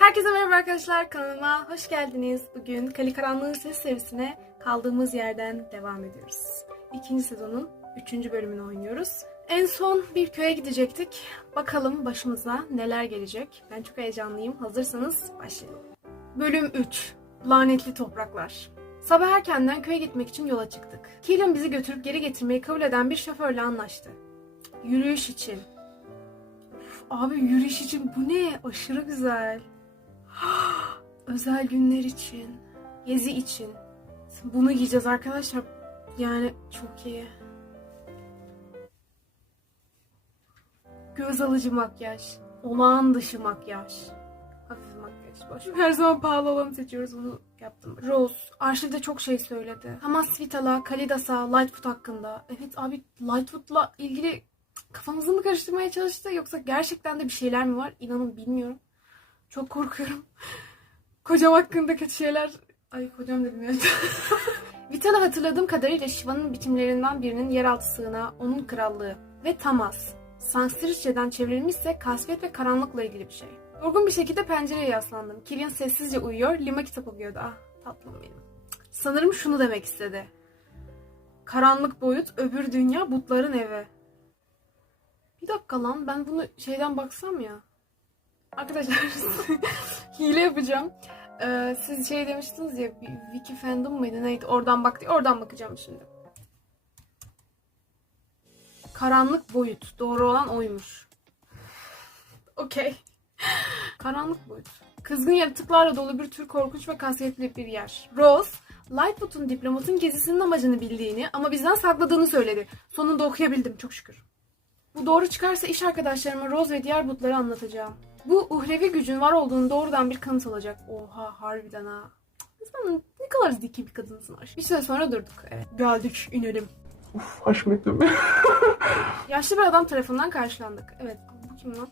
Herkese merhaba arkadaşlar kanalıma hoş geldiniz. Bugün Kali Karanlığı Ses serisine kaldığımız yerden devam ediyoruz. İkinci sezonun üçüncü bölümünü oynuyoruz. En son bir köye gidecektik. Bakalım başımıza neler gelecek. Ben çok heyecanlıyım. Hazırsanız başlayalım. Bölüm 3 Lanetli Topraklar Sabah erkenden köye gitmek için yola çıktık. Keelan bizi götürüp geri getirmeyi kabul eden bir şoförle anlaştı. Yürüyüş için. Uf, abi yürüyüş için bu ne? Aşırı güzel. Özel günler için, gezi için. Bunu giyeceğiz arkadaşlar. Yani çok iyi. Göz alıcı makyaj, olağan dışı makyaj. Hafif makyaj. Boş. Her zaman pahalı olanı seçiyoruz. Bunu yaptım. Rose, arşivde çok şey söyledi. Hamas Vital'a, Kalidas'a, Lightfoot hakkında. Evet abi Lightfoot'la ilgili kafamızı mı karıştırmaya çalıştı yoksa gerçekten de bir şeyler mi var? İnanın bilmiyorum. Çok korkuyorum. Kocam hakkında kötü şeyler... Ay kocam dedim ya. Vital'ı hatırladığım kadarıyla Shiva'nın biçimlerinden birinin yeraltı sığınağı, onun krallığı ve Tamas. Sanskritçeden çevrilmişse kasvet ve karanlıkla ilgili bir şey. Yorgun bir şekilde pencereye yaslandım. Killian sessizce uyuyor, Lima kitap okuyordu. Ah tatlım benim. Sanırım şunu demek istedi. Karanlık boyut, öbür dünya, butların evi. Bir dakika lan ben bunu şeyden baksam ya. Arkadaşlar hile yapacağım. Ee, siz şey demiştiniz ya Wiki fandom mıydı neydi oradan bak oradan bakacağım şimdi. Karanlık boyut. Doğru olan oymuş. Okey. Karanlık boyut. Kızgın yaratıklarla dolu bir tür korkunç ve kasvetli bir yer. Rose, Lightfoot'un diplomatın gezisinin amacını bildiğini ama bizden sakladığını söyledi. Sonunda okuyabildim çok şükür. Bu doğru çıkarsa iş arkadaşlarıma Rose ve diğer butları anlatacağım. Bu uhrevi gücün var olduğunu doğrudan bir kanıt olacak. Oha harbiden ha. Sen ne kadar zeki bir kadınsın aşk. Bir süre sonra durduk. Evet. Geldik inelim. Uf haşmetim. Yaşlı bir adam tarafından karşılandık. Evet bu kim lan?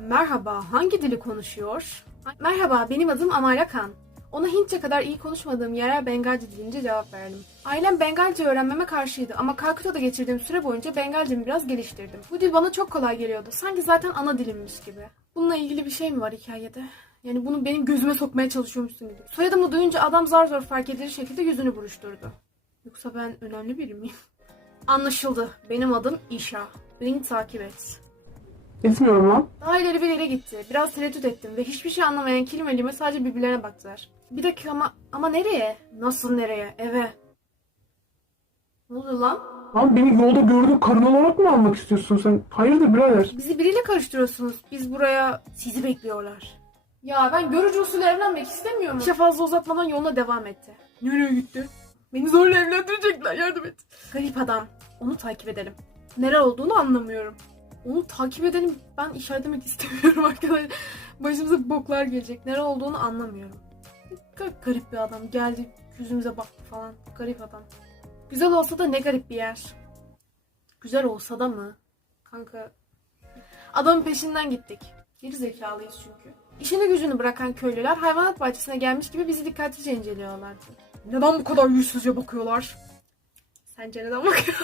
Merhaba hangi dili konuşuyor? Merhaba benim adım Amala Khan. Ona Hintçe kadar iyi konuşmadığım yerel Bengalce dilince cevap verdim. Ailem Bengalce öğrenmeme karşıydı ama Kalküta'da geçirdiğim süre boyunca Bengalcemi biraz geliştirdim. Bu dil bana çok kolay geliyordu. Sanki zaten ana dilimmiş gibi. Bununla ilgili bir şey mi var hikayede? Yani bunu benim gözüme sokmaya çalışıyormuşsun gibi. Soyadımı duyunca adam zar zor fark edilir şekilde yüzünü buruşturdu. Yoksa ben önemli biri miyim? Anlaşıldı. Benim adım İşa. Beni takip et. Etmiyorum lan. Daha ileri bir yere gitti. Biraz tereddüt ettim ve hiçbir şey anlamayan Kilim ve Lime sadece birbirlerine baktılar. Bir dakika ama ama nereye? Nasıl nereye? Eve. Ne oluyor lan? Lan beni yolda gördüğün karın olarak mı almak istiyorsun sen? Hayırdır birader? Bizi biriyle karıştırıyorsunuz. Biz buraya sizi bekliyorlar. Ya ben görücü usulü evlenmek istemiyorum. İşe fazla uzatmadan yoluna devam etti. Nereye gitti? Beni zorla evlendirecekler yardım et. Garip adam. Onu takip edelim. Neler olduğunu anlamıyorum. Onu takip edelim. Ben işaret etmek istemiyorum arkadaşlar. Başımıza boklar gelecek. Neler olduğunu anlamıyorum. Garip bir adam. Geldi yüzümüze baktı falan. Garip adam. Güzel olsa da ne garip bir yer. Güzel olsa da mı? Kanka. Adamın peşinden gittik. Geri zekalıyız çünkü. İşini gücünü bırakan köylüler hayvanat bahçesine gelmiş gibi bizi dikkatlice inceliyorlardı. Neden bu kadar yüzsüzce bakıyorlar? Sence neden bakıyor?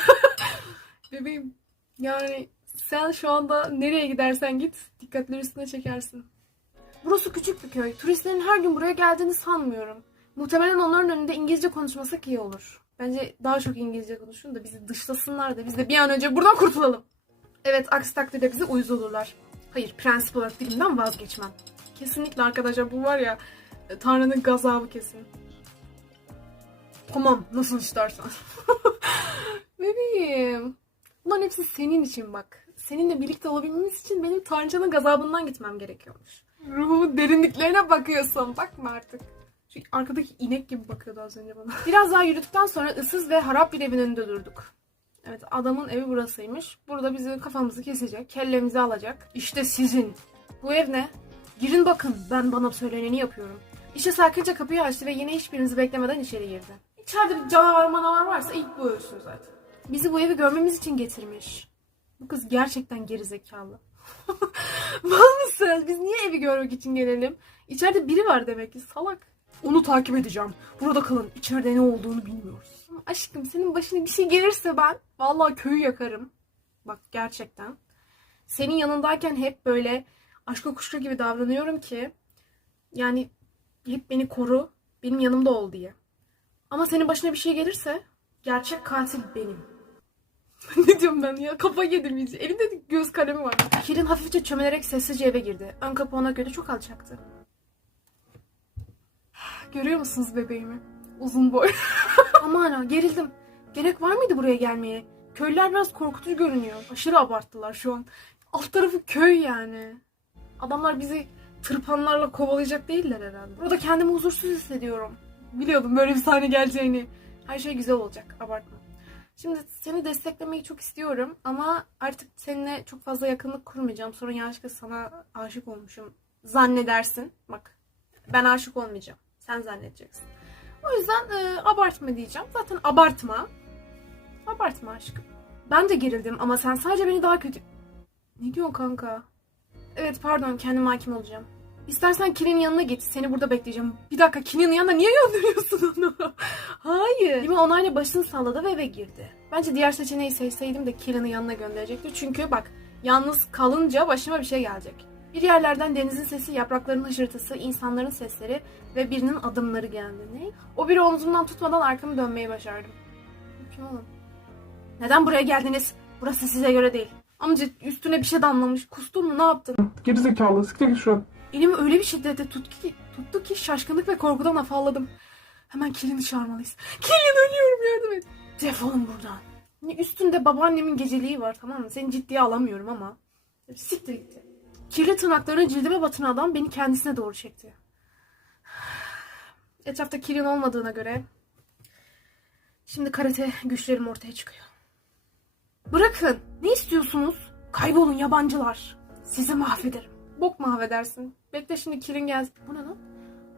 Bebeğim yani sen şu anda nereye gidersen git dikkatleri üstüne çekersin. Burası küçük bir köy. Turistlerin her gün buraya geldiğini sanmıyorum. Muhtemelen onların önünde İngilizce konuşmasak iyi olur. Bence daha çok İngilizce konuşun da bizi dışlasınlar da biz de bir an önce buradan kurtulalım. Evet aksi takdirde bizi uyuz olurlar. Hayır prensip olarak dilimden vazgeçmem. Kesinlikle arkadaşlar bu var ya e, Tanrı'nın gazabı kesin. Tamam nasıl istersen. Bebeğim. Bunların hepsi senin için bak. Seninle birlikte olabilmemiz için benim Tanrı'nın gazabından gitmem gerekiyormuş. Ruhumun derinliklerine bakıyorsun. Bakma artık. Şu arkadaki inek gibi bakıyordu az önce bana. Biraz daha yürüdükten sonra ıssız ve harap bir evin önünde durduk. Evet adamın evi burasıymış. Burada bizi kafamızı kesecek, kellemizi alacak. İşte sizin. Bu ev ne? Girin bakın ben bana söyleneni yapıyorum. İşte sakince kapıyı açtı ve yine hiçbirinizi beklemeden içeri girdi. İçeride bir canavar manavar varsa ilk bu ölsün zaten. Bizi bu evi görmemiz için getirmiş. Bu kız gerçekten gerizekalı. Mal mısın? Biz niye evi görmek için gelelim? İçeride biri var demek ki salak. Onu takip edeceğim. Burada kalın. İçeride ne olduğunu bilmiyoruz. Ama aşkım senin başına bir şey gelirse ben vallahi köyü yakarım. Bak gerçekten. Senin yanındayken hep böyle aşka kuşka gibi davranıyorum ki Yani hep beni koru, benim yanımda ol diye. Ama senin başına bir şey gelirse gerçek katil benim. ne diyorum ben ya? Kafa yedim iyice. Elimde de göz kalemi var. Kirin hafifçe çömelerek sessizce eve girdi. Ön kapı ona göre çok alçaktı. Görüyor musunuz bebeğimi? Uzun boy. Aman ha gerildim. Gerek var mıydı buraya gelmeye? Köylüler biraz korkutucu görünüyor. Aşırı abarttılar şu an. Alt tarafı köy yani. Adamlar bizi tırpanlarla kovalayacak değiller herhalde. Burada kendimi huzursuz hissediyorum. Biliyordum böyle bir sahne geleceğini. Her şey güzel olacak. Abartma. Şimdi seni desteklemeyi çok istiyorum ama artık seninle çok fazla yakınlık kurmayacağım. Sonra yanlışlıkla sana aşık olmuşum zannedersin. Bak ben aşık olmayacağım. Sen zannedeceksin. O yüzden e, abartma diyeceğim. Zaten abartma. Abartma aşkım. Ben de gerildim ama sen sadece beni daha kötü... Ne diyorsun kanka? Evet pardon kendim hakim olacağım. İstersen Kirin'in yanına git. Seni burada bekleyeceğim. Bir dakika Kirin'in yanına niye gönderiyorsun onu? Hayır. Lima onayla başını salladı ve eve girdi. Bence diğer seçeneği seçseydim de Kirin'in yanına gönderecekti. Çünkü bak yalnız kalınca başıma bir şey gelecek. Bir yerlerden denizin sesi, yaprakların hışırtısı, insanların sesleri ve birinin adımları geldi. Ne? O biri omzumdan tutmadan arkamı dönmeyi başardım. Kim oğlum? Neden buraya geldiniz? Burası size göre değil. Amca üstüne bir şey damlamış. Kustun mu ne yaptın? Gerizekalı. Siktir git şuradan. Elimi öyle bir şiddete tut ki, tuttu ki şaşkınlık ve korkudan afalladım. Hemen Killin'i çağırmalıyız. Killin ölüyorum yardım et. Defolun buradan. Üstünde babaannemin geceliği var tamam mı? Seni ciddiye alamıyorum ama. Siktir gitti. Kirli tırnaklarını cildime batıran adam beni kendisine doğru çekti. Etrafta Killin olmadığına göre şimdi karate güçlerim ortaya çıkıyor. Bırakın. Ne istiyorsunuz? Kaybolun yabancılar. Sizi mahvederim. Bok mahvedersin. Bekle şimdi Kirin gelsin. Bu ne lan?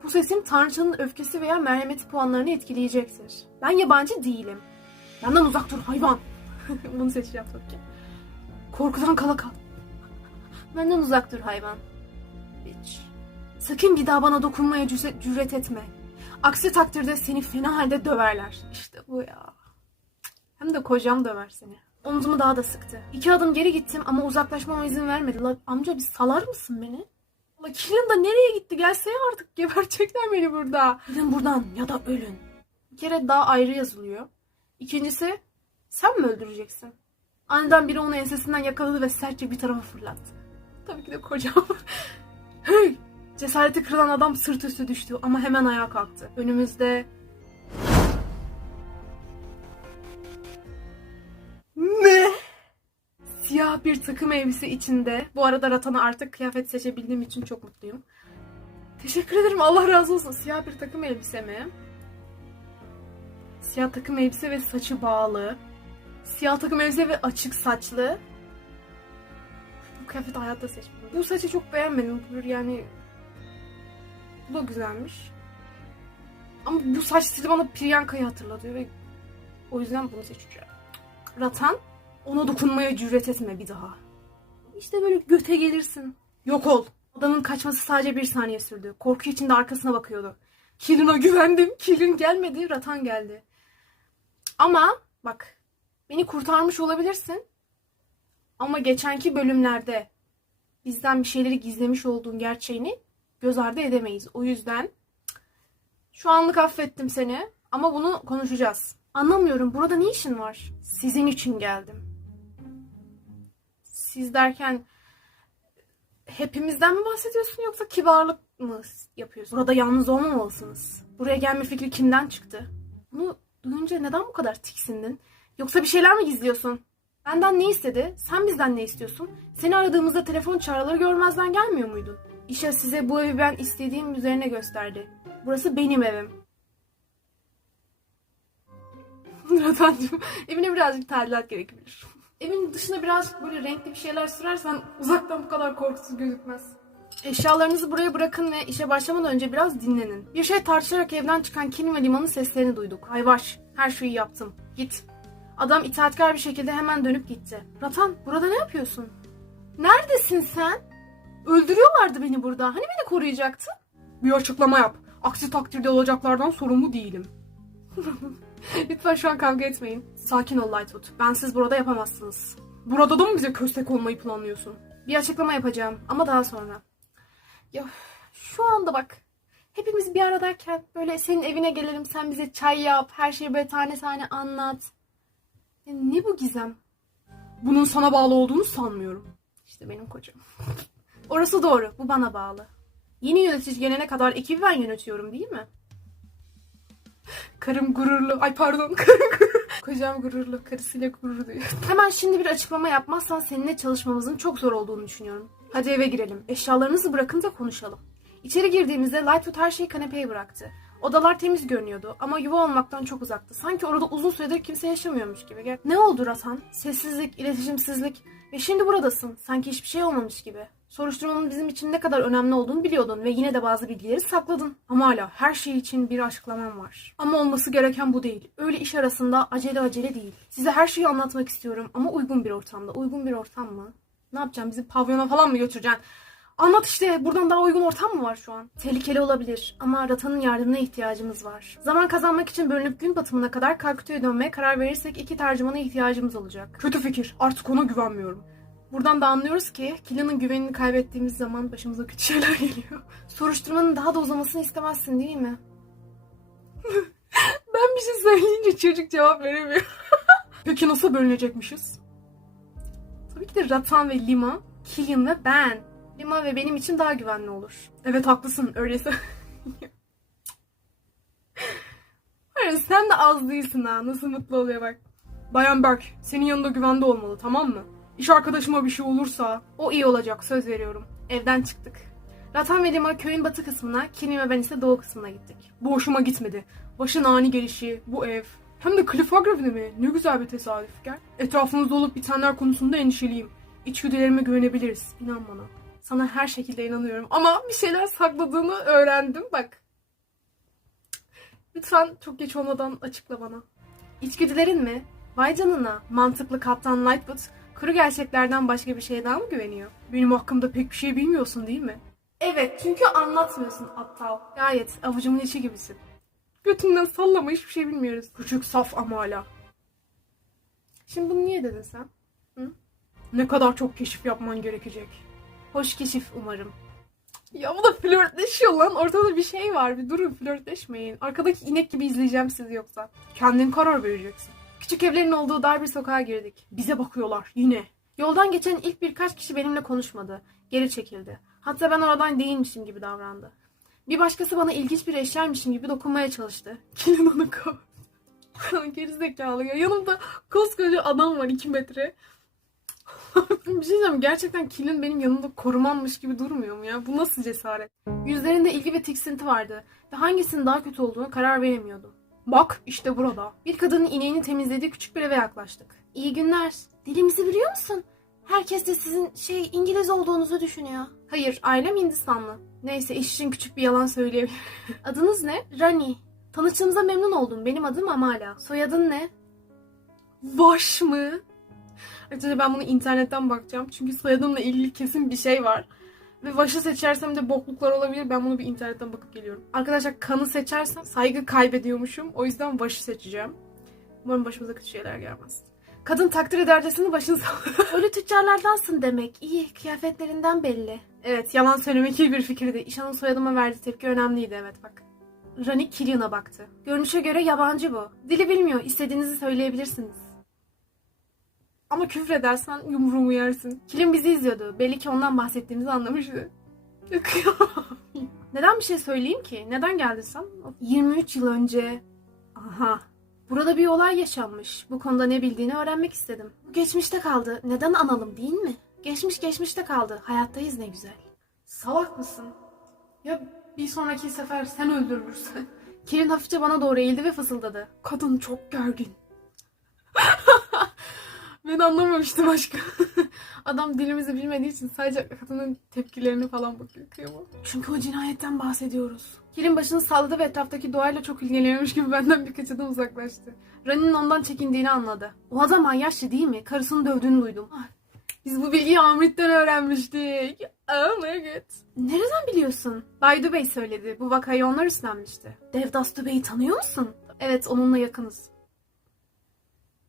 Bu sesim Tanrıçanın öfkesi veya merhameti puanlarını etkileyecektir. Ben yabancı değilim. Benden uzak dur hayvan. Bunu seçeceğim tabii ki. Korkudan kala kal. Benden uzak dur hayvan. Bitch. Sakın bir daha bana dokunmaya cüret etme. Aksi takdirde seni fena halde döverler. İşte bu ya. Hem de kocam döver seni. Omzumu daha da sıktı. İki adım geri gittim ama uzaklaşmama izin vermedi. La, amca bir salar mısın beni? La Kilin de nereye gitti? Gelsene artık. Gebertecekler beni burada. Gidin buradan ya da ölün. Bir kere daha ayrı yazılıyor. İkincisi sen mi öldüreceksin? Aniden biri onu ensesinden yakaladı ve sertçe bir tarafa fırlattı. Tabii ki de kocam. hey! Cesareti kırılan adam sırt üstü düştü ama hemen ayağa kalktı. Önümüzde Ne? Siyah bir takım elbise içinde. Bu arada Ratan'a artık kıyafet seçebildiğim için çok mutluyum. Teşekkür ederim Allah razı olsun. Siyah bir takım elbise mi? Siyah takım elbise ve saçı bağlı. Siyah takım elbise ve açık saçlı. Bu kıyafeti hayatta seçmedim. Bu saçı çok beğenmedim. Yani... Bu da güzelmiş. Ama bu saç stili bana Priyanka'yı hatırlatıyor ve o yüzden bunu seçeceğim. Ratan ona dokunmaya cüret etme bir daha. İşte böyle göte gelirsin. Yok ol. Adamın kaçması sadece bir saniye sürdü. Korku içinde arkasına bakıyordu. Killin'a güvendim. Killin gelmedi. Ratan geldi. Ama bak beni kurtarmış olabilirsin. Ama geçenki bölümlerde bizden bir şeyleri gizlemiş olduğun gerçeğini göz ardı edemeyiz. O yüzden şu anlık affettim seni ama bunu konuşacağız. Anlamıyorum. Burada ne işin var? Sizin için geldim. Siz derken hepimizden mi bahsediyorsun yoksa kibarlık mı yapıyorsun? Burada yalnız olmamalısınız. Buraya gelme fikri kimden çıktı? Bunu duyunca neden bu kadar tiksindin? Yoksa bir şeyler mi gizliyorsun? Benden ne istedi? Sen bizden ne istiyorsun? Seni aradığımızda telefon çağrıları görmezden gelmiyor muydun? İşte size bu evi ben istediğim üzerine gösterdi. Burası benim evim. Ratancığım evine birazcık tadilat gerekebilir. Evin dışına birazcık böyle renkli bir şeyler sürersen uzaktan bu kadar korkusuz gözükmez. Eşyalarınızı buraya bırakın ve işe başlamadan önce biraz dinlenin. Bir şey tartışarak evden çıkan Kin ve Liman'ın seslerini duyduk. Ayvaş, her şeyi yaptım. Git. Adam itaatkar bir şekilde hemen dönüp gitti. Ratan, burada ne yapıyorsun? Neredesin sen? Öldürüyorlardı beni burada. Hani beni koruyacaktın? Bir açıklama yap. Aksi takdirde olacaklardan sorumlu değilim. Lütfen şu an kavga etmeyin. Sakin ol Lightwood. Bensiz burada yapamazsınız. Burada da mı bize köstek olmayı planlıyorsun? Bir açıklama yapacağım ama daha sonra. Ya şu anda bak Hepimiz bir aradayken böyle senin evine gelelim sen bize çay yap, her şeyi böyle tane tane anlat. Ya ne bu gizem? Bunun sana bağlı olduğunu sanmıyorum. İşte benim kocam. Orası doğru. Bu bana bağlı. Yeni yönetici gelene kadar ekibi ben yönetiyorum değil mi? Karım gururlu. Ay pardon. Karım gururlu. Kocam gururlu. Karısıyla gurur duyuyor. Hemen şimdi bir açıklama yapmazsan seninle çalışmamızın çok zor olduğunu düşünüyorum. Hadi eve girelim. Eşyalarınızı bırakın da konuşalım. İçeri girdiğimizde Lightfoot her şeyi kanepeye bıraktı. Odalar temiz görünüyordu ama yuva olmaktan çok uzaktı. Sanki orada uzun süredir kimse yaşamıyormuş gibi. Ne oldu Ratan? Sessizlik, iletişimsizlik ve şimdi buradasın. Sanki hiçbir şey olmamış gibi. Soruşturmanın bizim için ne kadar önemli olduğunu biliyordun ve yine de bazı bilgileri sakladın. Ama hala her şey için bir açıklamam var. Ama olması gereken bu değil. Öyle iş arasında acele acele değil. Size her şeyi anlatmak istiyorum ama uygun bir ortamda. Uygun bir ortam mı? Ne yapacağım? Bizi pavyona falan mı götüreceksin? Anlat işte. Buradan daha uygun ortam mı var şu an? Tehlikeli olabilir ama Ratan'ın yardımına ihtiyacımız var. Zaman kazanmak için bölünüp gün batımına kadar Kalkütü'ye dönmeye karar verirsek iki tercümana ihtiyacımız olacak. Kötü fikir. Artık ona güvenmiyorum. Buradan da anlıyoruz ki Killian'ın güvenini kaybettiğimiz zaman başımıza kötü şeyler geliyor. Soruşturmanın daha da uzamasını istemezsin değil mi? ben bir şey söyleyince çocuk cevap veremiyor. Peki nasıl bölünecekmişiz? Tabii ki de Ratan ve Lima, Killian ve ben. Lima ve benim için daha güvenli olur. Evet haklısın öyleyse. Hayır sen de az değilsin ha. Nasıl mutlu oluyor bak. Bayan Berk senin yanında güvende olmalı tamam mı? İş arkadaşıma bir şey olursa o iyi olacak söz veriyorum. Evden çıktık. Ratan ve Lima köyün batı kısmına, Killian ve ben ise doğu kısmına gittik. Bu hoşuma gitmedi. Başın ani gelişi, bu ev. Hem de Cliffhanger mi? Ne güzel bir tesadüf gel. Etrafımızda olup bitenler konusunda endişeliyim. İçgüdülerime güvenebiliriz. İnan bana. Sana her şekilde inanıyorum. Ama bir şeyler sakladığını öğrendim. Bak. Lütfen çok geç olmadan açıkla bana. İçgüdülerin mi? Vay canına. Mantıklı Kaptan Lightfoot kuru gerçeklerden başka bir şeye daha mı güveniyor? Benim hakkımda pek bir şey bilmiyorsun değil mi? Evet çünkü anlatmıyorsun aptal. Gayet avucumun içi gibisin. Götünden sallama hiçbir şey bilmiyoruz. Küçük saf ama hala. Şimdi bunu niye dedin sen? Hı? Ne kadar çok keşif yapman gerekecek. Hoş keşif umarım. Ya bu da flörtleşiyor lan. Ortada bir şey var. Bir durun flörtleşmeyin. Arkadaki inek gibi izleyeceğim sizi yoksa. Kendin karar vereceksin. Küçük evlerin olduğu dar bir sokağa girdik. Bize bakıyorlar yine. Yoldan geçen ilk birkaç kişi benimle konuşmadı. Geri çekildi. Hatta ben oradan değilmişim gibi davrandı. Bir başkası bana ilginç bir eşyaymışım gibi dokunmaya çalıştı. Kilin onu kovdu. Gerizekalı ya. Yanımda koskoca adam var 2 metre. bir şey diyeceğim. Gerçekten Kilin benim yanımda korumammış gibi durmuyor mu ya? Bu nasıl cesaret? Yüzlerinde ilgi ve tiksinti vardı. Ve hangisinin daha kötü olduğunu karar veremiyordum. Bak işte burada. Bir kadının ineğini temizlediği küçük bir eve yaklaştık. İyi günler. Dilimizi biliyor musun? Herkes de sizin şey İngiliz olduğunuzu düşünüyor. Hayır, ailem Hindistanlı. Neyse iş için küçük bir yalan söyleyebilirim. Adınız ne? Rani. Tanıştığımıza memnun oldum. Benim adım Amala. Soyadın ne? Vaş mı? Arkadaşlar ben bunu internetten bakacağım. Çünkü soyadımla ilgili kesin bir şey var. Ve Vaş'ı seçersem de bokluklar olabilir. Ben bunu bir internetten bakıp geliyorum. Arkadaşlar kanı seçersem saygı kaybediyormuşum. O yüzden Vaş'ı seçeceğim. Umarım başımıza kötü şeyler gelmez. Kadın takdir edercesini başını sallıyor. Ölü tüccarlardansın demek. İyi, kıyafetlerinden belli. Evet, yalan söylemek iyi bir fikirdi. İşan'ın soyadıma verdiği tepki önemliydi, evet bak. Rani Killian'a baktı. Görünüşe göre yabancı bu. Dili bilmiyor, istediğinizi söyleyebilirsiniz. Ama küfür edersen yumruğumu yersin. Killian bizi izliyordu. Belli ki ondan bahsettiğimizi anlamıştı. Neden bir şey söyleyeyim ki? Neden geldin sen? 23 yıl önce. Aha. Burada bir olay yaşanmış. Bu konuda ne bildiğini öğrenmek istedim. Bu geçmişte kaldı. Neden analım değil mi? Geçmiş geçmişte kaldı. Hayattayız ne güzel. Salak mısın? Ya bir sonraki sefer sen öldürülürsen. Kirin hafifçe bana doğru eğildi ve fısıldadı. Kadın çok gergin. ben anlamamıştım aşkım. Adam dilimizi bilmediği için sadece kadının tepkilerini falan bakıyor. Kıyamam. Çünkü o cinayetten bahsediyoruz. Kirin başını salladı ve etraftaki doğayla çok ilgileniyormuş gibi benden birkaç adım uzaklaştı. Rani'nin ondan çekindiğini anladı. O adam yaşlı değil mi? Karısını dövdüğünü duydum. Ay, Biz bu bilgiyi Ahmet'ten öğrenmiştik. Oh my god. Nereden biliyorsun? Baydu Bey söyledi. Bu vakayı onlar üstlenmişti. Devdastu Bey'i tanıyor musun? Evet onunla yakınız.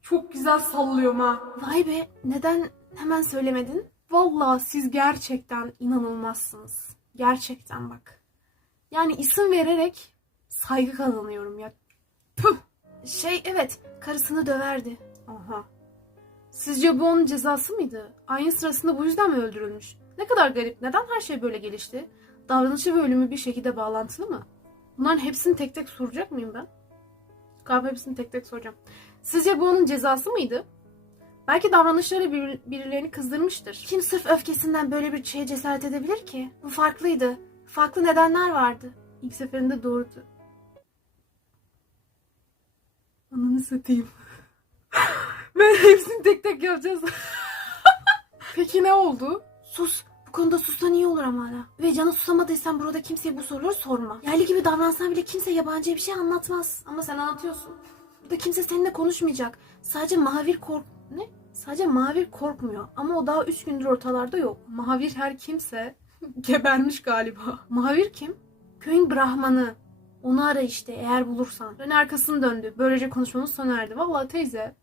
Çok güzel sallıyorum ha. Vay be neden hemen söylemedin? Vallahi siz gerçekten inanılmazsınız. Gerçekten bak. Yani isim vererek saygı kazanıyorum ya. Püh. Şey evet karısını döverdi. Aha. Sizce bu onun cezası mıydı? Aynı sırasında bu yüzden mi öldürülmüş? Ne kadar garip. Neden her şey böyle gelişti? Davranışı ve ölümü bir şekilde bağlantılı mı? Bunların hepsini tek tek soracak mıyım ben? Galiba hepsini tek tek soracağım. Sizce bu onun cezası mıydı? Belki davranışları bir- birilerini kızdırmıştır. Kim sırf öfkesinden böyle bir şeye cesaret edebilir ki? Bu farklıydı. Farklı nedenler vardı. İlk seferinde doğurdu. Ananı satayım. ben hepsini tek tek yapacağız. Peki ne oldu? Sus. Bu konuda sussan iyi olur ama hala. Ve canı susamadıysan burada kimseye bu soruları sorma. Yerli gibi davransan bile kimse yabancıya bir şey anlatmaz. Ama sen anlatıyorsun. Burada kimse seninle konuşmayacak. Sadece Mahavir kork... Ne? Sadece Mahavir korkmuyor. Ama o daha üç gündür ortalarda yok. Mahavir her kimse gebermiş galiba. Mahavir kim? Köyün Brahmanı. Onu ara işte eğer bulursan. Dön arkasını döndü. Böylece konuşmamız sona erdi. Vallahi teyze.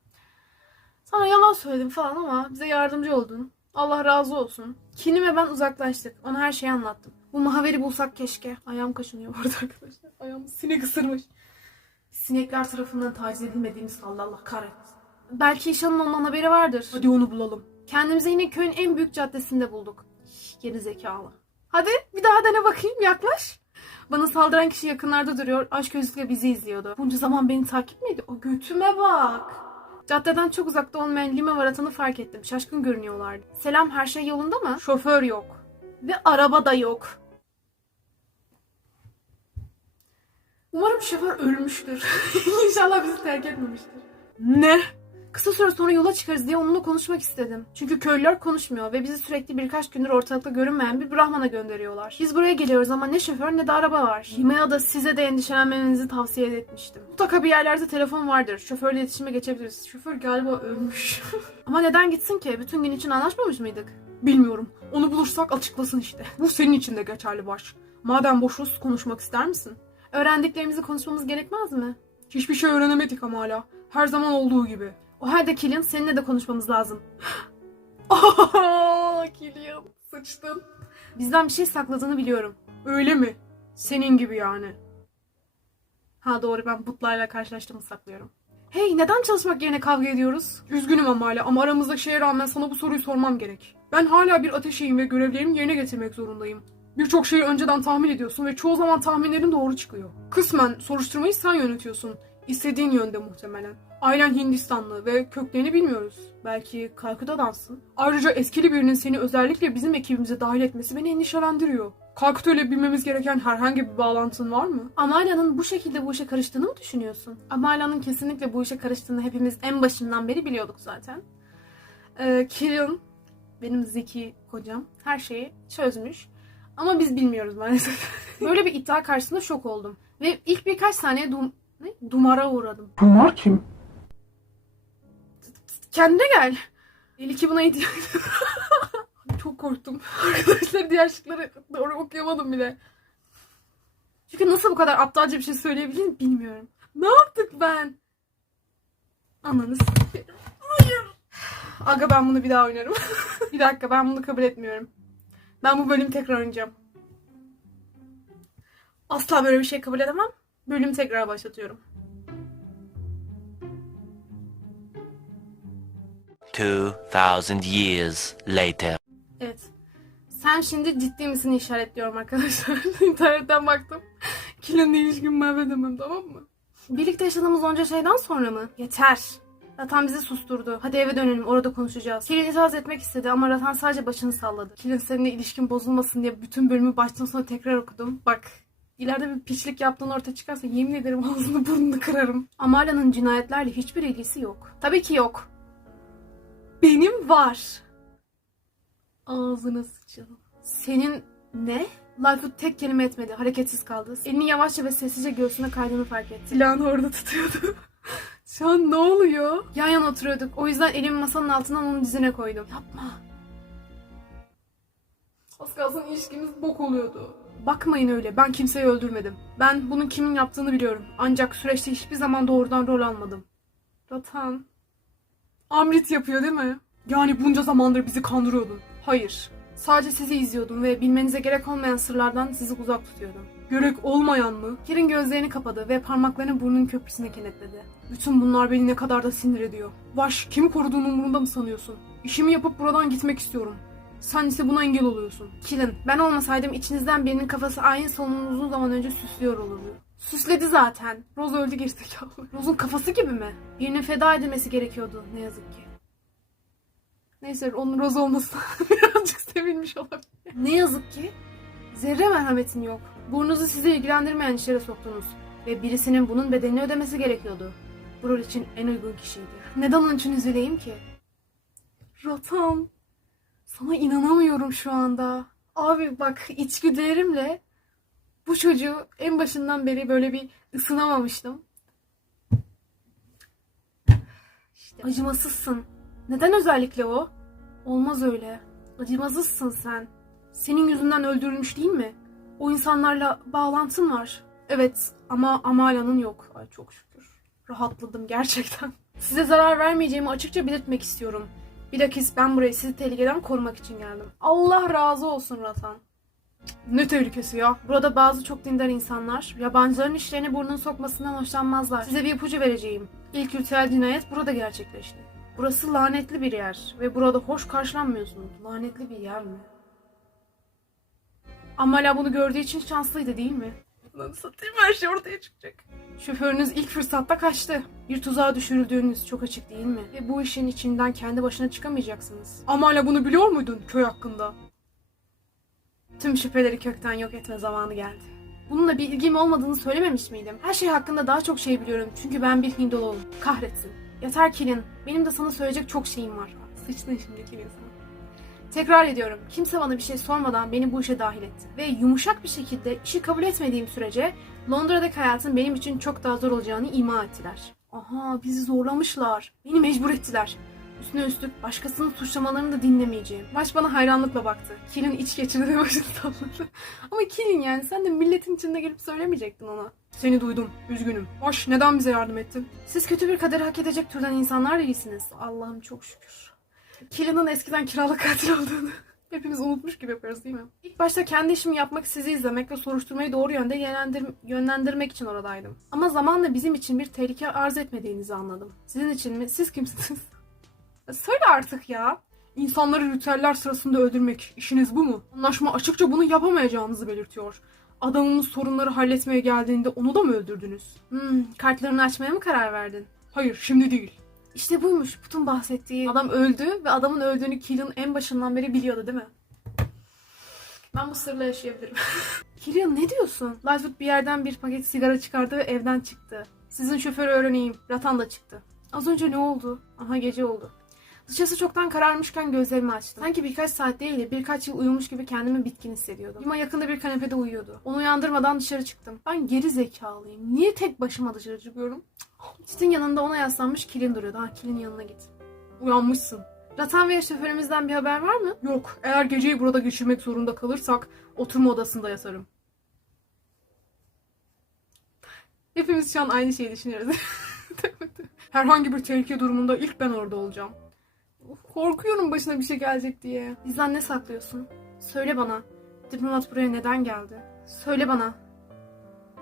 Sana yalan söyledim falan ama bize yardımcı oldun. Allah razı olsun. Kini ve ben uzaklaştık. Ona her şeyi anlattım. Bu Mahaver'i bulsak keşke. Ayağım kaşınıyor bu arada arkadaşlar. Ayağım sinek ısırmış. Sinekler tarafından taciz edilmediğini salla Allah kahretsin. Belki İşan'ın ondan haberi vardır. Hadi onu bulalım. Kendimizi yine köyün en büyük caddesinde bulduk. Geri zekalı. Hadi bir daha dene bakayım yaklaş. Bana saldıran kişi yakınlarda duruyor. Aşk gözlükle bizi izliyordu. Bunca zaman beni takip mi ediyor? O götüme bak. Caddeden çok uzakta olmayan lime varatını fark ettim. Şaşkın görünüyorlardı. Selam her şey yolunda mı? Şoför yok. Ve araba da yok. Umarım şoför ölmüştür. İnşallah bizi terk etmemiştir. Ne? Kısa süre sonra yola çıkarız diye onunla konuşmak istedim. Çünkü köylüler konuşmuyor ve bizi sürekli birkaç gündür ortalıkta görünmeyen bir Brahman'a gönderiyorlar. Biz buraya geliyoruz ama ne şoför ne de araba var. Limaya da size de endişelenmenizi tavsiye etmiştim. Mutlaka bir yerlerde telefon vardır. Şoförle iletişime geçebiliriz. Şoför galiba ölmüş. ama neden gitsin ki? Bütün gün için anlaşmamış mıydık? Bilmiyorum. Onu bulursak açıklasın işte. Bu senin için de geçerli baş. Madem boşuz konuşmak ister misin? Öğrendiklerimizi konuşmamız gerekmez mi? Hiçbir şey öğrenemedik ama hala. Her zaman olduğu gibi. O halde Killian seninle de konuşmamız lazım. Killian sıçtın. Bizden bir şey sakladığını biliyorum. Öyle mi? Senin gibi yani. Ha doğru ben Butlar'la karşılaştığımı saklıyorum. Hey neden çalışmak yerine kavga ediyoruz? Üzgünüm ama hala ama aramızdaki şeye rağmen sana bu soruyu sormam gerek. Ben hala bir ateşeyim ve görevlerimi yerine getirmek zorundayım. Birçok şeyi önceden tahmin ediyorsun ve çoğu zaman tahminlerin doğru çıkıyor. Kısmen soruşturmayı sen yönetiyorsun. İstediğin yönde muhtemelen. Ailen Hindistanlı ve köklerini bilmiyoruz. Belki Kalküta'dansın. Ayrıca eskili birinin seni özellikle bizim ekibimize dahil etmesi beni endişelendiriyor. Kalküta ile bilmemiz gereken herhangi bir bağlantın var mı? Amalia'nın bu şekilde bu işe karıştığını mı düşünüyorsun? Amalia'nın kesinlikle bu işe karıştığını hepimiz en başından beri biliyorduk zaten. Ee, Killian, benim zeki kocam, her şeyi çözmüş. Ama biz bilmiyoruz maalesef. Böyle bir iddia karşısında şok oldum. Ve ilk birkaç saniye dum ne? dumara uğradım. Bunlar kim? Kendine gel. Eli ki buna ihtiyaç. Çok korktum. Arkadaşlar diğer şıkları doğru okuyamadım bile. Çünkü nasıl bu kadar aptalca bir şey söyleyebilirim bilmiyorum. Ne yaptık ben? Ananı. Hayır. Aga ben bunu bir daha oynarım. bir dakika ben bunu kabul etmiyorum. Ben bu bölümü tekrar oynayacağım. Asla böyle bir şey kabul edemem. Bölümü tekrar başlatıyorum. 2,000 years later. Evet. Sen şimdi ciddi misin işaretliyorum arkadaşlar. İnternetten baktım. Kilonla ilişkimi mahvedemem tamam mı? Birlikte yaşadığımız onca şeyden sonra mı? Yeter. Ratan bizi susturdu. Hadi eve dönelim orada konuşacağız. Kilin itiraz etmek istedi ama Ratan sadece başını salladı. Kilin seninle ilişkin bozulmasın diye bütün bölümü baştan sona tekrar okudum. Bak İleride bir piçlik yaptığın ortaya çıkarsa yemin ederim ağzını burnunu kırarım. Amalia'nın cinayetlerle hiçbir ilgisi yok. Tabii ki yok. Benim var. Ağzına sıçalım. Senin ne? Lightfoot tek kelime etmedi. Hareketsiz kaldı. Elini yavaşça ve sessizce göğsüne kaydığını fark etti. Silahını orada tutuyordu. Şu an ne oluyor? Yan yana oturuyorduk. O yüzden elimi masanın altından onun dizine koydum. Yapma. Az kalsın ilişkimiz bok oluyordu. Bakmayın öyle. Ben kimseyi öldürmedim. Ben bunun kimin yaptığını biliyorum. Ancak süreçte hiçbir zaman doğrudan rol almadım. Ratan. Amrit yapıyor değil mi? Yani bunca zamandır bizi kandırıyordun. Hayır. Sadece sizi izliyordum ve bilmenize gerek olmayan sırlardan sizi uzak tutuyordum. Gerek olmayan mı? Kirin gözlerini kapadı ve parmaklarını burnunun köprüsüne kenetledi. Bütün bunlar beni ne kadar da sinir ediyor. Vaş, kimi koruduğunu umurunda mı sanıyorsun? İşimi yapıp buradan gitmek istiyorum. Sen ise buna engel oluyorsun. Kilin, ben olmasaydım içinizden birinin kafası aynı salonun uzun zaman önce süslüyor olurdu. Süsledi zaten. Rose öldü gerizekalı. Rose'un kafası gibi mi? Birinin feda edilmesi gerekiyordu ne yazık ki. Neyse onun Rose olması birazcık sevinmiş olabilir. Ne yazık ki zerre merhametin yok. Burnunuzu sizi ilgilendirmeyen işlere soktunuz. Ve birisinin bunun bedelini ödemesi gerekiyordu. Bu rol için en uygun kişiydi. Neden onun için üzüleyim ki? Rotam. Sana inanamıyorum şu anda. Abi bak içgüdülerimle bu çocuğu en başından beri böyle bir ısınamamıştım. İşte acımasızsın. Neden özellikle o? Olmaz öyle. Acımasızsın sen. Senin yüzünden öldürülmüş değil mi? O insanlarla bağlantın var. Evet ama Amala'nın yok. Ay çok şükür. Rahatladım gerçekten. Size zarar vermeyeceğimi açıkça belirtmek istiyorum. Bilakis ben buraya sizi tehlikeden korumak için geldim. Allah razı olsun Ratan. Ne tehlikesi ya? Burada bazı çok dindar insanlar yabancıların işlerine burnunu sokmasından hoşlanmazlar. Size bir ipucu vereceğim. İlk ritüel cinayet burada gerçekleşti. Burası lanetli bir yer ve burada hoş karşılanmıyorsunuz. Lanetli bir yer mi? Amala bunu gördüğü için şanslıydı değil mi? Lan satayım her şey ortaya çıkacak. Şoförünüz ilk fırsatta kaçtı. Bir tuzağa düşürüldüğünüz çok açık değil mi? Ve bu işin içinden kendi başına çıkamayacaksınız. Amala bunu biliyor muydun köy hakkında? Tüm şüpheleri kökten yok etme zamanı geldi. Bununla bir ilgim olmadığını söylememiş miydim? Her şey hakkında daha çok şey biliyorum çünkü ben bir Hindoloğum. Kahretsin. Yeter Kilin. Benim de sana söyleyecek çok şeyim var. Sıçtın şimdi Kilin. Tekrar ediyorum. Kimse bana bir şey sormadan beni bu işe dahil etti. Ve yumuşak bir şekilde işi kabul etmediğim sürece Londra'daki hayatın benim için çok daha zor olacağını ima ettiler. Aha bizi zorlamışlar. Beni mecbur ettiler. Üstüne üstlük başkasının suçlamalarını da dinlemeyeceğim. Baş bana hayranlıkla baktı. Kilin iç geçirdi ve başını salladı. Ama Kilin yani sen de milletin içinde gelip söylemeyecektin ona. Seni duydum. Üzgünüm. Baş neden bize yardım ettin? Siz kötü bir kaderi hak edecek türden insanlar değilsiniz. Allah'ım çok şükür. Killin'in eskiden kiralık katil olduğunu hepimiz unutmuş gibi yaparız değil mi? İlk başta kendi işimi yapmak, sizi izlemek ve soruşturmayı doğru yönde yönlendir- yönlendirmek için oradaydım. Ama zamanla bizim için bir tehlike arz etmediğinizi anladım. Sizin için mi? Siz kimsiniz? Söyle artık ya. İnsanları ritüeller sırasında öldürmek işiniz bu mu? Anlaşma açıkça bunu yapamayacağınızı belirtiyor. Adamımız sorunları halletmeye geldiğinde onu da mı öldürdünüz? Hmm, kartlarını açmaya mı karar verdin? Hayır, şimdi değil. İşte buymuş bütün bahsettiği. Adam öldü ve adamın öldüğünü Killian en başından beri biliyordu değil mi? Ben bu sırla yaşayabilirim. Killian ne diyorsun? Lightfoot bir yerden bir paket sigara çıkardı ve evden çıktı. Sizin şoförü öğreneyim. Ratan da çıktı. Az önce ne oldu? Aha gece oldu. Dışarısı çoktan kararmışken gözlerimi açtım. Sanki birkaç saat değil de birkaç yıl uyumuş gibi kendimi bitkin hissediyordum. Yuma yakında bir kanepede uyuyordu. Onu uyandırmadan dışarı çıktım. Ben geri zekalıyım. Niye tek başıma dışarı çıkıyorum? Çitin yanında ona yaslanmış Kilin duruyordu. Ha Kilin yanına git. Uyanmışsın. Ratan ve şoförümüzden bir haber var mı? Yok. Eğer geceyi burada geçirmek zorunda kalırsak oturma odasında yatarım. Hepimiz şu an aynı şeyi düşünüyoruz. Herhangi bir tehlike durumunda ilk ben orada olacağım. Korkuyorum başına bir şey gelecek diye. Bizden ne saklıyorsun? Söyle bana. Diplomat buraya neden geldi? Söyle bana.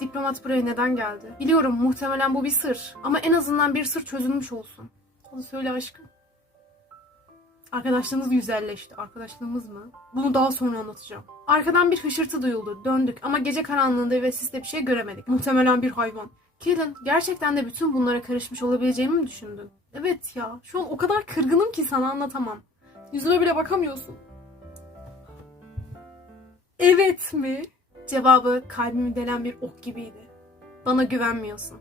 Diplomat buraya neden geldi? Biliyorum muhtemelen bu bir sır. Ama en azından bir sır çözülmüş olsun. Onu söyle aşkım. Arkadaşlığımız güzelleşti. Arkadaşlığımız mı? Bunu daha sonra anlatacağım. Arkadan bir hışırtı duyuldu. Döndük ama gece karanlığında ve siste bir şey göremedik. Muhtemelen bir hayvan. Killen gerçekten de bütün bunlara karışmış olabileceğimi mi düşündün? Evet ya. Şu an o kadar kırgınım ki sana anlatamam. Yüzüme bile bakamıyorsun. Evet mi? Cevabı kalbimi delen bir ok gibiydi. Bana güvenmiyorsun.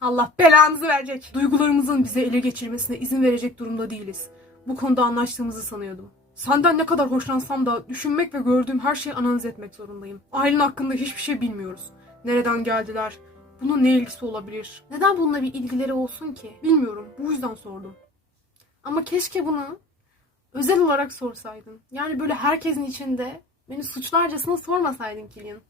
Allah belanızı verecek. Duygularımızın bize ele geçirmesine izin verecek durumda değiliz. Bu konuda anlaştığımızı sanıyordum. Senden ne kadar hoşlansam da düşünmek ve gördüğüm her şeyi analiz etmek zorundayım. Ailen hakkında hiçbir şey bilmiyoruz. Nereden geldiler? Bunun ne ilgisi olabilir? Neden bununla bir ilgileri olsun ki? Bilmiyorum. Bu yüzden sordum. Ama keşke bunu özel olarak sorsaydın. Yani böyle herkesin içinde beni suçlarcasına sormasaydın Killian.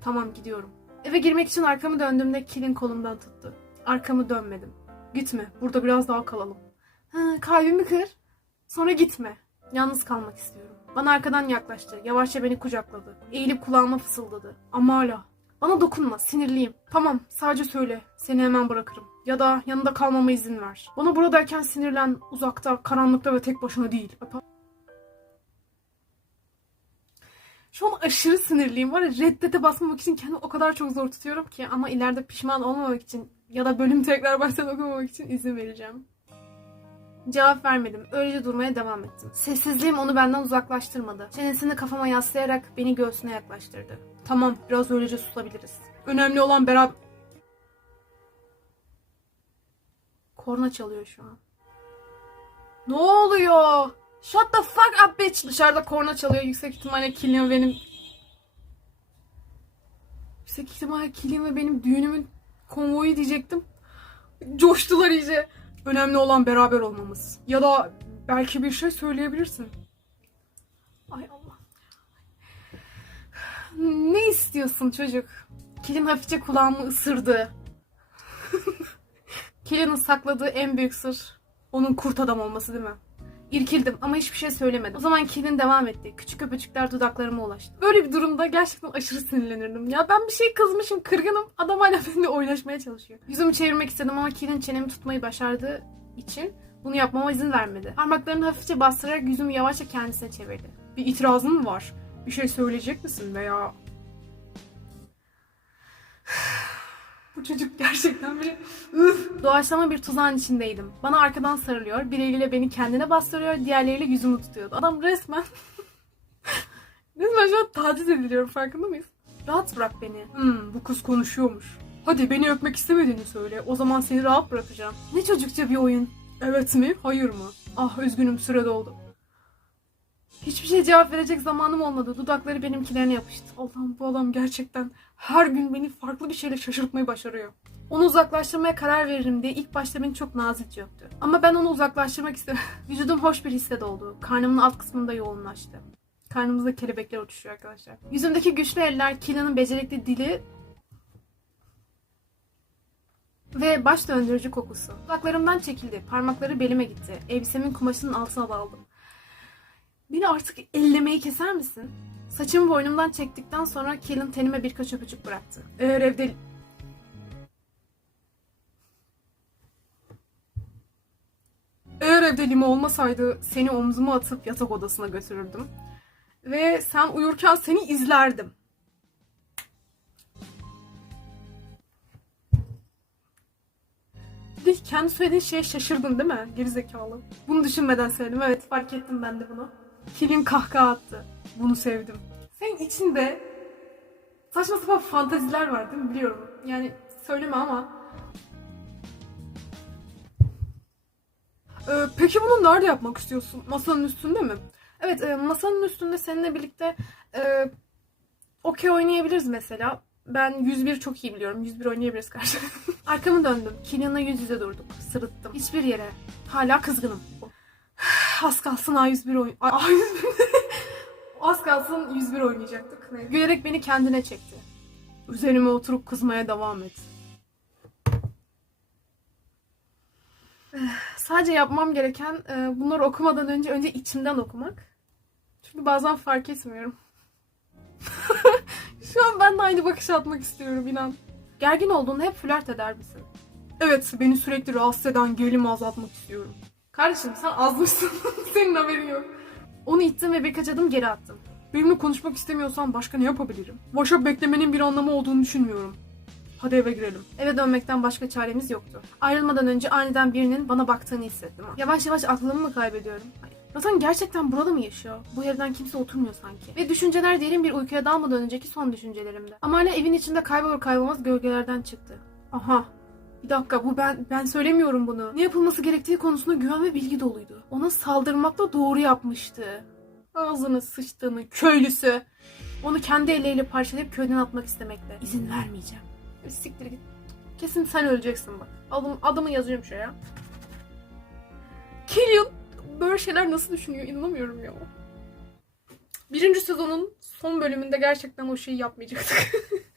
Tamam gidiyorum. Eve girmek için arkamı döndüğümde Killian kolumdan tuttu. Arkamı dönmedim. Gitme. Burada biraz daha kalalım. Ha, kalbimi kır. Sonra gitme. Yalnız kalmak istiyorum. Bana arkadan yaklaştı. Yavaşça beni kucakladı. Eğilip kulağıma fısıldadı. Ama hala. Bana dokunma, sinirliyim. Tamam, sadece söyle. Seni hemen bırakırım. Ya da yanında kalmama izin ver. Bana buradayken sinirlen, uzakta, karanlıkta ve tek başına değil. Şu an aşırı sinirliyim. Var ya reddete basmamak için kendimi o kadar çok zor tutuyorum ki. Ama ileride pişman olmamak için ya da bölüm tekrar baştan okumamak için izin vereceğim. Cevap vermedim. Öylece durmaya devam ettim. Sessizliğim onu benden uzaklaştırmadı. Çenesini kafama yaslayarak beni göğsüne yaklaştırdı. Tamam, biraz öylece susabiliriz. Önemli olan beraber... Korna çalıyor şu an. Ne oluyor? Shut the fuck up bitch. Dışarıda korna çalıyor. Yüksek ihtimalle Killian benim... Yüksek ihtimalle Killian ve benim düğünümün konvoyu diyecektim. Coştular iyice. Önemli olan beraber olmamız. Ya da belki bir şey söyleyebilirsin. Ay Allah. Ne istiyorsun çocuk? Kilin hafifçe kulağımı ısırdı. Killin'in sakladığı en büyük sır onun kurt adam olması değil mi? İrkildim ama hiçbir şey söylemedim. O zaman Kilin devam etti. Küçük öpücükler dudaklarıma ulaştı. Böyle bir durumda gerçekten aşırı sinirlenirdim. Ya ben bir şey kızmışım, kırgınım. Adam hala benimle oynaşmaya çalışıyor. Yüzümü çevirmek istedim ama Kilin çenemi tutmayı başardığı için bunu yapmama izin vermedi. Parmaklarını hafifçe bastırarak yüzümü yavaşça kendisine çevirdi. Bir itirazın mı var? Bir şey söyleyecek misin veya... Bu çocuk gerçekten bir... Üf! Doğaçlama bir tuzağın içindeydim. Bana arkadan sarılıyor, bir eliyle beni kendine bastırıyor, diğerleriyle yüzümü tutuyordu. Adam resmen... resmen şu an taciz ediliyorum, farkında mıyız? Rahat bırak beni. Hmm, bu kız konuşuyormuş. Hadi beni öpmek istemediğini söyle. O zaman seni rahat bırakacağım. Ne çocukça bir oyun. Evet mi? Hayır mı? Ah üzgünüm süre doldu. Hiçbir şey cevap verecek zamanım olmadı. Dudakları benimkilerine yapıştı. Allah'ım bu adam gerçekten her gün beni farklı bir şeyle şaşırtmayı başarıyor. Onu uzaklaştırmaya karar veririm diye ilk başta beni çok nazikçe öptü. Ama ben onu uzaklaştırmak istedim. Vücudum hoş bir hisse doldu. Karnımın alt kısmında yoğunlaştı. Karnımızda kelebekler uçuşuyor arkadaşlar. Yüzümdeki güçlü eller, Kila'nın becerikli dili ve baş döndürücü kokusu. Kulaklarımdan çekildi. Parmakları belime gitti. Elbisemin kumaşının altına daldım. Beni artık ellemeyi keser misin? Saçımı boynumdan çektikten sonra Killen tenime birkaç öpücük bıraktı. Eğer evde... Eğer evde limo olmasaydı seni omzuma atıp yatak odasına götürürdüm. Ve sen uyurken seni izlerdim. Kendi söylediğin şeye şaşırdın değil mi? Gerizekalı. Bunu düşünmeden söyledim. Evet fark ettim ben de bunu. Kilin kahkaha attı. Bunu sevdim. Senin içinde saçma sapan fantaziler var değil mi? Biliyorum. Yani söyleme ama. Ee, peki bunu nerede yapmak istiyorsun? Masanın üstünde mi? Evet e, masanın üstünde seninle birlikte e, okey oynayabiliriz mesela. Ben 101 çok iyi biliyorum. 101 oynayabiliriz karşı. Arkamı döndüm. Killian'la yüz yüze durduk. Sırıttım. Hiçbir yere. Hala kızgınım. Az kalsın A101 oyn... A- A101... Az kalsın 101 oynayacaktık. Ne? Gülerek beni kendine çekti. Üzerime oturup kızmaya devam et. Eh, Sadece yapmam gereken e, bunları okumadan önce önce içimden okumak. Çünkü bazen fark etmiyorum. Şu an ben de aynı bakış atmak istiyorum inan. Gergin olduğunda hep flört eder misin? Evet, beni sürekli rahatsız eden gerilimi azaltmak istiyorum. Kardeşim sen azmışsın. Senin haberin yok. Onu ittim ve birkaç adım geri attım. Benimle konuşmak istemiyorsan başka ne yapabilirim? Boşa beklemenin bir anlamı olduğunu düşünmüyorum. Hadi eve girelim. Eve dönmekten başka çaremiz yoktu. Ayrılmadan önce aniden birinin bana baktığını hissettim. Yavaş yavaş aklımı mı kaybediyorum? Hayır. Gerçekten burada mı yaşıyor? Bu evden kimse oturmuyor sanki. Ve düşünceler derin bir uykuya dalmadan önceki son düşüncelerimdi. Ama hala evin içinde kaybolur kaybolmaz gölgelerden çıktı. Aha. Bir dakika bu ben ben söylemiyorum bunu. Ne yapılması gerektiği konusunda güven ve bilgi doluydu. Ona saldırmakla doğru yapmıştı. Ağzını sıçtığını köylüsü. Onu kendi elleriyle parçalayıp köyden atmak istemekle. İzin vermeyeceğim. Siktir git. Kesin sen öleceksin bak. Adım, adımı yazıyorum şuraya. Killian böyle şeyler nasıl düşünüyor inanamıyorum ya. Birinci sezonun son bölümünde gerçekten o şeyi yapmayacaktık.